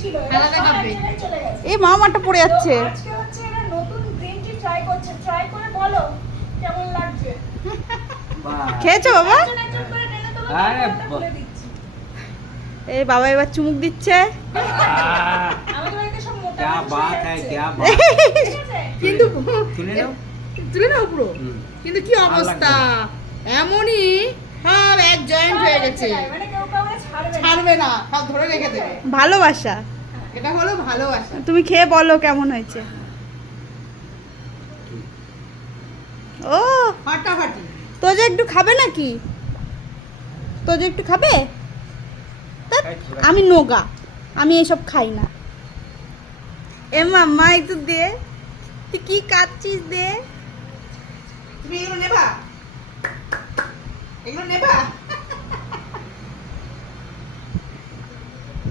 ছিল এই মামাটা পড়ে যাচ্ছে। আজকে হচ্ছে এরা নতুন গ্রিন টি ট্রাই করছে, ট্রাই করে বলো কেমন লাগছে। খেয়েছো বাবা? একজন করে টেনে তোলো, আরে বলে দিচ্ছি। এই বাবা এবার চুমুক দিচ্ছে। আমাদের বাড়িতে সব মোটা क्या মানুষই बात है, যাচ্ছে। क्या बात ঠিক আছে? কিন্তু তুলে নাও। তুলে নাও পুরো। হুম। কিন্তু কি অবস্থা, এমনই সব এক জয়েন্ট হয়ে গেছে, মানে কেউ কাউকে ছাড়বে না। ছাড়বে না, সব ধরে রেখে দেবে। ভালোবাসা। এটা হলো ভালোবাসা। তুমি খেয়ে বলো কেমন হয়েছে। ও ফাটাফাটি। তোজে একটু খাবে নাকি? তোজে একটু খাবে? ধ্যাৎ, আমি নোগা, আমি এসব খাই না। এ মাম্মা একটু দে, তুই কি কাচ্ছিস দে। তুমি এগুলো নেবা? এগুলো নেবা?